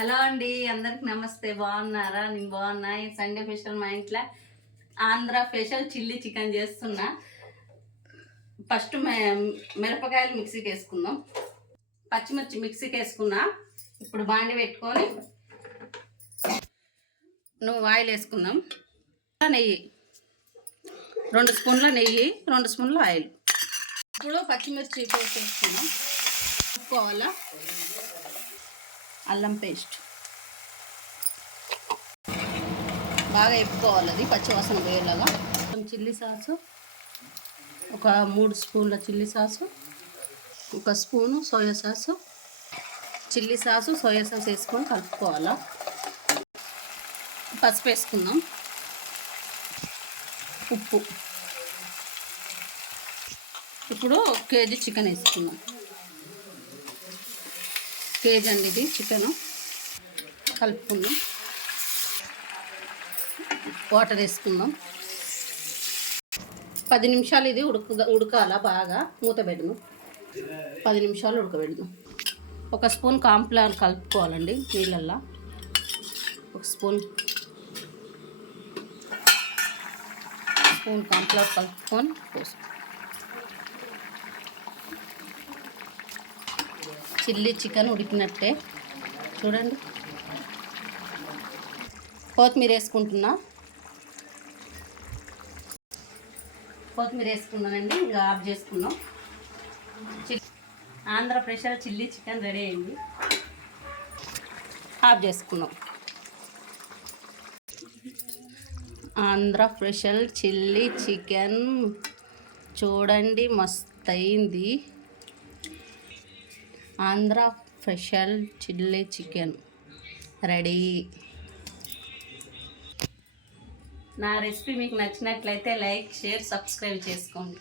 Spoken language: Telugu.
హలో అండి, అందరికి నమస్తే. బాగున్నారా? నేను బాగున్నా. ఈ సండే స్పెషల్ మా ఇంట్లో ఆంధ్ర స్పెషల్ చిల్లీ చికెన్ చేస్తున్నా. ఫస్ట్ మిరపకాయలు మిక్సీకి వేసుకుందాం. పచ్చిమిర్చి మిక్సీకి వేసుకున్నా. ఇప్పుడు బాండి పెట్టుకొని ఆయిల్ వేసుకుందాం. నెయ్యి 2 స్పూన్ల నెయ్యి, 2 స్పూన్ల ఆయిల్. ఇప్పుడు పచ్చిమిర్చి పేస్ట్ వేసుకుందాం. వేసుకోవాలా అల్లం పేస్ట్ బాగా వేపుకోవాలి, అది పచ్చివాసన పోయేలాగా. చిల్లీ సాసు, ఒక 3 స్పూన్ల chilli sauce, 1 spoon soya sauce. Chilli sauce soya sauce వేసుకొని కలుపుకోవాలా. పసుపు వేసుకుందాం, ఉప్పు. ఇప్పుడు 1 కేజీ చికెన్ వేసుకుందాం. కేజీ అండి ఇది చికెను. కలుపుకుందాం. వాటర్ వేసుకుందాం. 10 నిమిషాలు ఇది ఉడకాల. బాగా మూత పెడదాం. 10 నిమిషాలు ఉడకబెడదాం. 1 స్పూన్ కాంప్లాన్ కలుపుకోవాలండి నీళ్ళల్లో. 1 స్పూన్ కాంప్లాన్ కలుపుకొని పోసుకో. చిల్లీ చికెన్ ఉడికినట్టే చూడండి. కొత్తిమీర వేసుకుంటున్నా. కొత్తిమీర వేసుకున్నానండి. ఇంకా ఆఫ్ చేసుకున్నాం. Andhra special chilli chicken ready అయింది. ఆఫ్ చేసుకున్నాం. ఆంధ్ర స్పెషల్ చిల్లీ చికెన్ చూడండి, మస్త్ అయింది. Andhra special chilli chicken ready. నా రెసిపీ మీకు నచ్చినట్లయితే లైక్, షేర్, సబ్స్క్రైబ్ చేసుకోండి.